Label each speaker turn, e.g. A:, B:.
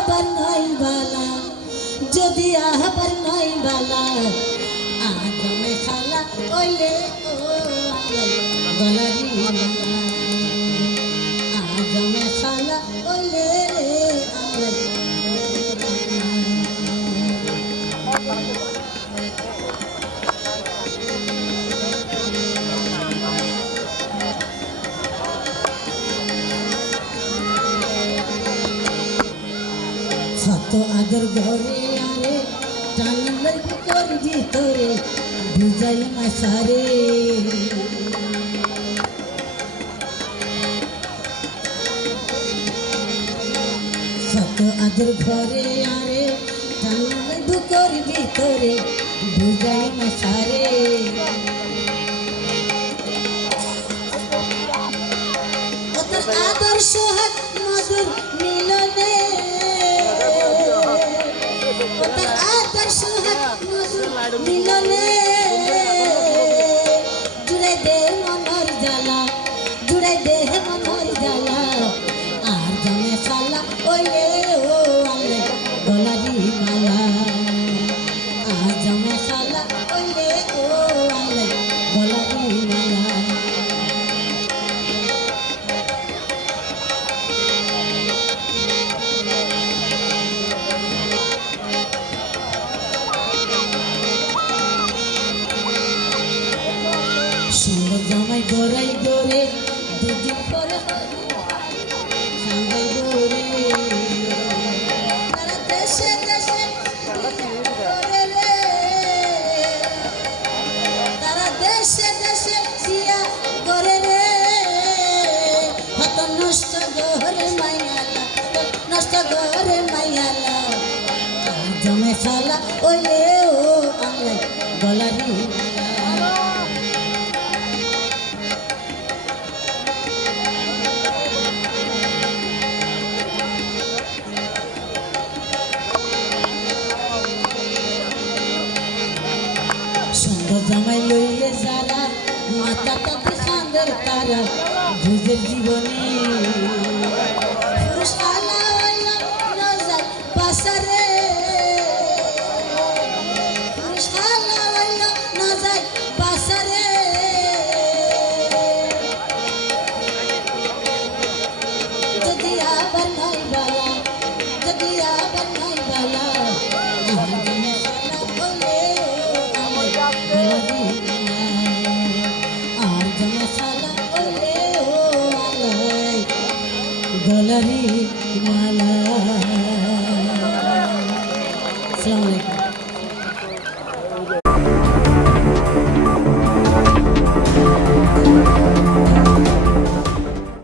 A: আবার নয় বালা, যদি আবার নয় বালা, আদমে খালা কইলে ও গলারি আদমে খালা কইলে শত আদর ঘরে আরে টানলের ভিতর ভিতরে বুঝাই মাসারে। শত আদর ঘরে আরে টানলের ভিতর ভিতরে বুঝাই মাসারে। আদর্শ মিলনে। জুড়ে দে মনর জ্বালা জুড়ে দে মনর জ্বালা। আর জানে সালা ওলে সুন্দর জামাই গড়াই গড়ে, দুদিন পরে সামাই গড়ে। তারা দেশে দেশে তারা দেশে দেশে দিয়া করে রে। হত নষ্ট ঘরে মাইয়ালা, নষ্ট ঘরে মাইয়ালা। জমে খালা ওলে ও আলে গলারি জামাই লইয়ে যারা মাথা তাতে খান্দের তারা ভুজের জীবনে। পুরুষ মালা আসসালামু আলাইকুম